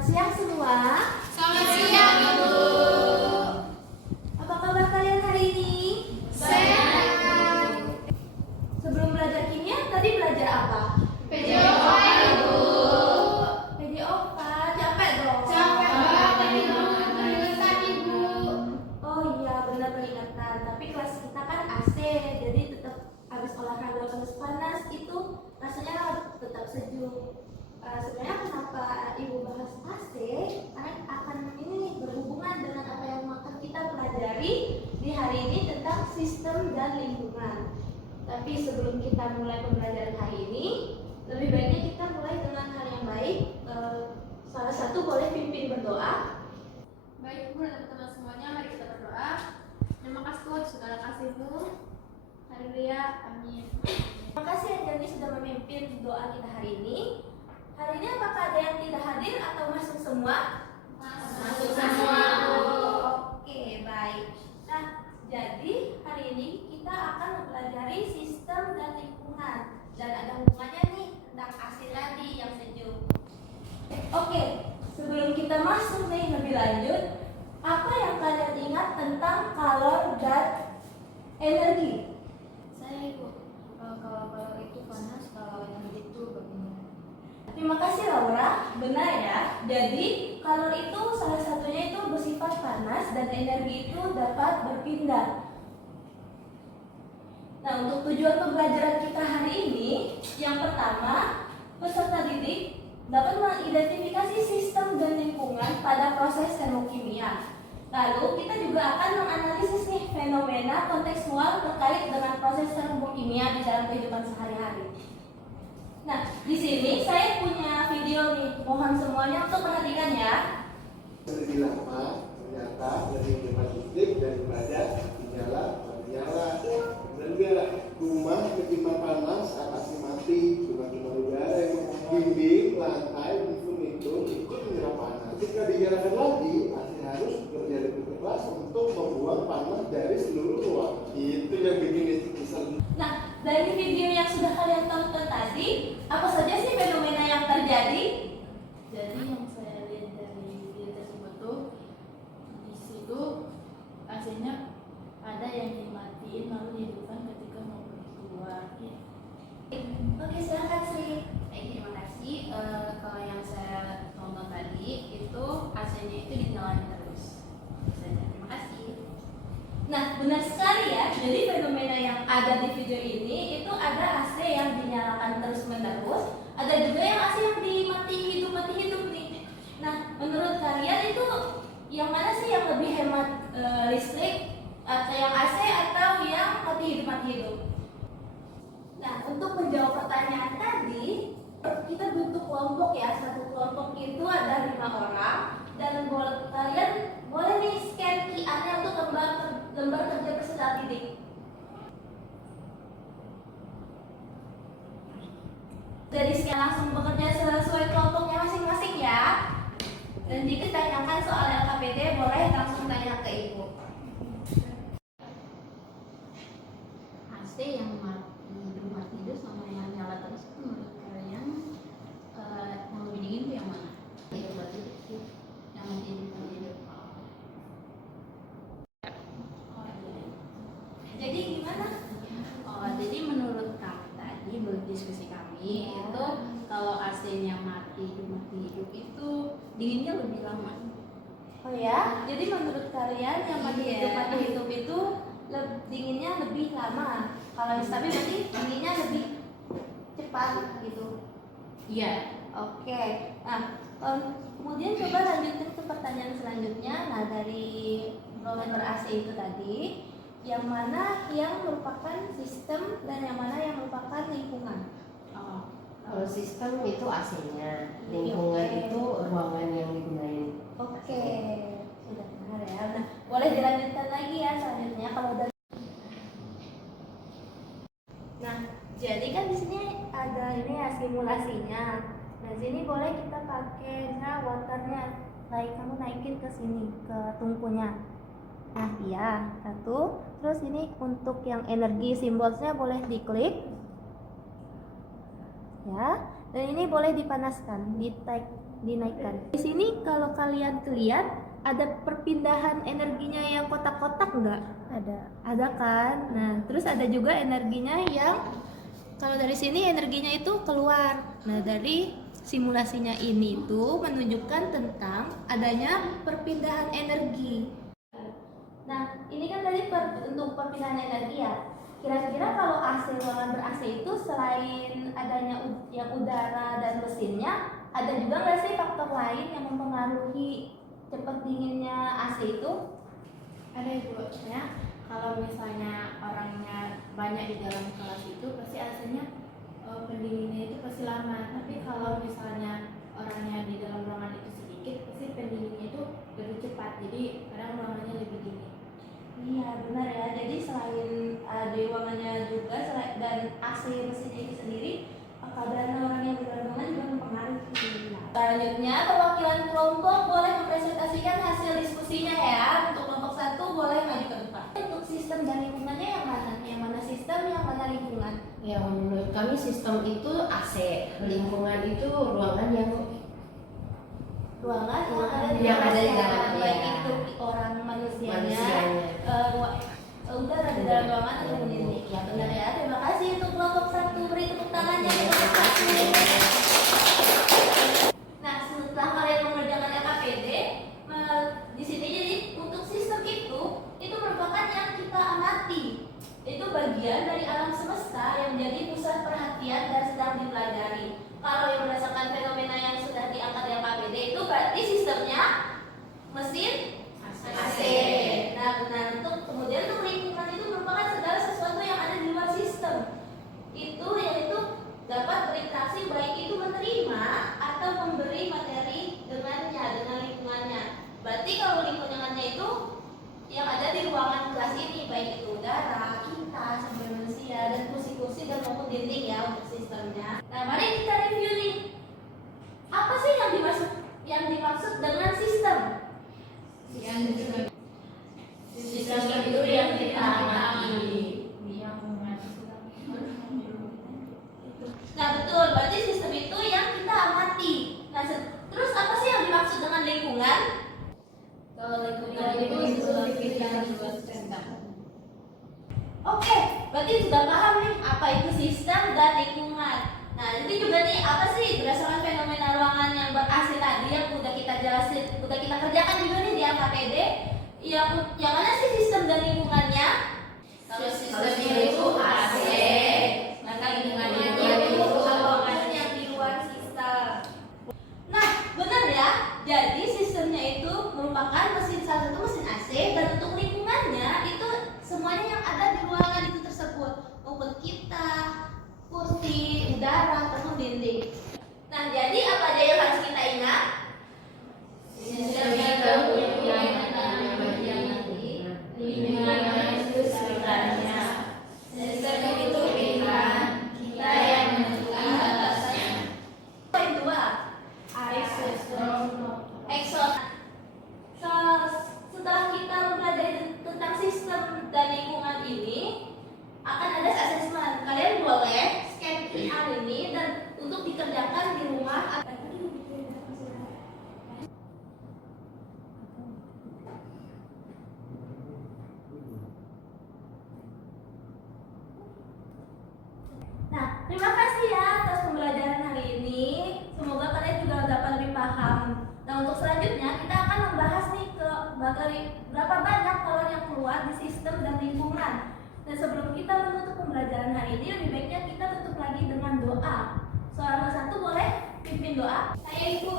Selamat siang semua. Selamat siang, Ibu. Apa kabar kalian hari ini? Sehat. Sebelum belajar kimia, tadi belajar apa? PJOK, Ibu. PJOK, capek dong? Capek banget tadi bangun peringatan, Ibu. Oh iya, benar peringatan. Tapi kelas kita kan AC, jadi tetap habis olahraga panas panas itu rasanya tetap sejuk. Sebenarnya kenapa Ibu bahas AC? Karena akan ini nih berhubungan dengan apa yang akan kita pelajari di hari ini tentang sistem dan lingkungan. Tapi sebelum kita mulai pembelajaran hari ini, lebih baiknya kita mulai dengan hal yang baik. Salah satu boleh pimpin berdoa. Baik, Ibu dan teman-teman semuanya, mari kita berdoa. Terima kasih Tuhan segala kasih-Mu. Haleluya, amin. Terima kasih Anjani sudah memimpin doa kita hari ini. Hari ini apakah ada yang tidak hadir atau masuk semua? Masuk semua. Oke, baik. Nah, jadi hari ini kita akan mempelajari sistem dan lingkungan. Dan ada hubungannya nih tentang AC tadi yang sejuk. Oke, sebelum kita masuk nih lebih lanjut, apa yang kalian ingat tentang kalor dan energi? Saya, Ibu, kalau itu panas, kalau yang itu begini. Terima kasih Laura, benar ya. Jadi kalor itu salah satunya itu bersifat panas dan energi itu dapat berpindah. Nah, untuk tujuan pembelajaran kita hari ini, yang pertama, peserta didik dapat mengidentifikasi sistem dan lingkungan pada proses termokimia. Lalu kita juga akan menganalisis nih fenomena kontekstual terkait dengan proses termokimia di dalam kehidupan sehari-hari. Nah, di sini saya punya video nih, mohon semuanya untuk perhatikan ya. Lebih lama ternyata lebih cepat listrik daripada menyala. Dan biar rumah ketimpa panas atasnya mati, cuma udara yang dinding, lantai, itu ikut menyerap panas. Ketika dinyalakan lagi, masih harus bekerja lebih keras untuk membuang panas dari seluruh ruang. Itu yang bikin listrik besar. Nah, dari video yang sudah kalian tonton tadi, apa saja sih fenomena yang terjadi? Jadi yang saya lihat dari video tersebut tuh, di situ AC-nya ada yang dimatiin lalu dihidupkan ketika mau pergi keluar. Oke, silakan Sri. Baik, terima kasih. Kalau yang saya tonton tadi itu AC-nya itu dinyalain terus. Saja. Terima kasih. Nah, benar sekali ya. Jadi fenomena yang ada di video ini itu ada AC yang dinyalakan terus-menerus, ada juga yang AC yang mati hidup nih. Nah, menurut kalian itu yang mana sih yang lebih hemat listrik? Atau yang AC atau yang mati hidup? Nah, untuk menjawab pertanyaan tadi, kita bentuk kelompok ya. Satu kelompok itu ada 5 orang dan kalian boleh nih scan QR-nya untuk lembar kerja peserta didik. Jadi scan langsung bekerja sesuai kelompoknya masing-masing ya. Dan jika ditanyakan soal LKPD boleh langsung tanya ke Ibu. AC yang mati hidup sama yang nyala terus itu menurut kalian yang lebih dingin tuh yang mana? Hidup mati hidup. Yang mati hidup. Jadi gimana? Oh, jadi menurut kami tadi berdiskusi kami itu kalau AC-nya mati hidup itu dinginnya lebih lama. Oh ya, jadi menurut kalian yang mati Iya. hidup itu dinginnya lebih lama. Kalau yang stabil berarti dinginnya lebih cepat gitu. Iya. Oke. Nah, kemudian coba lanjutin ke pertanyaan selanjutnya. Nah, dari barometer AC itu tadi, yang mana yang merupakan sistem dan yang mana yang merupakan lingkungan? Oh, Kalau sistem itu AC-nya, lingkungan Oke. itu ruangan yang digunakan. Oke, sudah benar ya. Nah, boleh dilanjutkan lagi ya selanjutnya kalau dari. Nah, jadi kan di sini ada ini ya simulasinya. Nah, sini boleh kita pakai waternya. Kamu naikin ke sini ke tungkunya. Nah, iya, satu. Terus ini untuk yang energi simbolnya boleh diklik. Ya, dan ini boleh dipanaskan, di tag dinaikkan. Di sini kalau kalian lihat ada perpindahan energinya yang kotak-kotak nggak? Ada kan? Nah, terus ada juga energinya yang kalau dari sini energinya itu keluar. Nah, dari simulasinya ini itu menunjukkan tentang adanya perpindahan energi. Nah, ini kan tadi untuk perpindahan energi ya. Kira-kira kalau AC ruangan ber-AC itu selain adanya yang udara dan mesinnya, ada juga nggak sih faktor lain yang mempengaruhi cepat dinginnya AC itu? Ada ibu, ya. Kalau misalnya orangnya banyak di dalam kelas itu pasti AC-nya pendinginnya itu pasti lama. Tapi kalau misalnya orangnya di dalam ruangan itu sedikit, pasti pendinginnya itu lebih cepat. Jadi kadang ruangannya lebih dingin. Iya benar ya. Jadi selain di ruangannya juga dan AC mesinnya itu sendiri, keadaan orang yang di dalam ruangan juga mempengaruhi. Selanjutnya perwakilan kelompok boleh mempresentasikan hasil diskusinya ya. Untuk kelompok 1 boleh maju ke depan. Untuk sistem dan lingkungannya yang mana? Yang mana sistem, yang mana lingkungan? Yang menurut kami sistem itu AC, lingkungan itu ruangan yang yang ada di dalamnya. baik itu orang manusianya. Udara di dalam ruangan atau pendingin. Ya benar ya. Terima kasih untuk kelompok 1, beri tepuk tangannya. Nah, setelah kalian mengerjakan LKPD, di sini jadi untuk sistem itu merupakan yang kita amati. Itu bagian dari alam semesta yang menjadi pusat perhatian dan sedang dipelajari. Kalau yang berdasarkan fenomena yang sudah diangkat di LKPD itu berarti sistemnya mesin AC. Nah, benar. Kemudian untuk lingkungan itu merupakan segala sesuatu yang ada di luar sistem. Itu yaitu dapat berinteraksi baik itu menerima atau memberi materi dengan lingkungannya. Berarti kalau lingkungannya itu yang ada di ruangan kelas ini, baik itu udara, kita sebagai manusia, dan kursi-kursi dan maupun dinding ya untuk sistemnya. Nah, mari kita review nih. Apa sih yang dimaksud dengan sistem? Sistem itu yang kita amati. Nah betul, berarti sistem itu yang kita amati. Nah terus apa sih yang dimaksud dengan lingkungan? Kalau lingkungan itu pikiran Oke, berarti sudah paham nih apa itu sistem dan lingkungan. Nah nanti juga nih apa sih berdasarkan fenomena ruangan yang ber-AC tadi yang udah kita jelasin, udah kita kerjakan juga nih di LKPD. Yang mana sih sistem dan lingkungannya? Kalau sistemnya itu AC, maka lingkungannya itu ruangan yang di luar sistem. Nah, benar ya. Jadi sistemnya itu merupakan salah satu mesin AC dan untuk lingkungannya itu semuanya yang ada di ruangan itu tersebut, maupun kita, kursi, udara, ataupun dinding. Nah, jadi apa aja yang harus kita ingat? sistemnya lingkungan itu sekitarnya. Sistem itu pilihan kita yang menentukan batasnya. Poin 2. Exos. Setelah kita mempelajari tentang sistem dan lingkungan ini, akan ada asesmen. Kalian boleh scan QR ini dan untuk dikerjakan di rumah. Nah, terima kasih ya atas pembelajaran hari ini. Semoga kalian juga dapat lebih paham. Nah, untuk selanjutnya kita akan membahas nih berapa banyak kalori yang keluar di sistem dan lingkungan. Dan sebelum kita menutup pembelajaran hari ini, lebih baiknya kita tutup lagi dengan doa. Soal nomor 1 boleh pimpin doa. Saya Ibu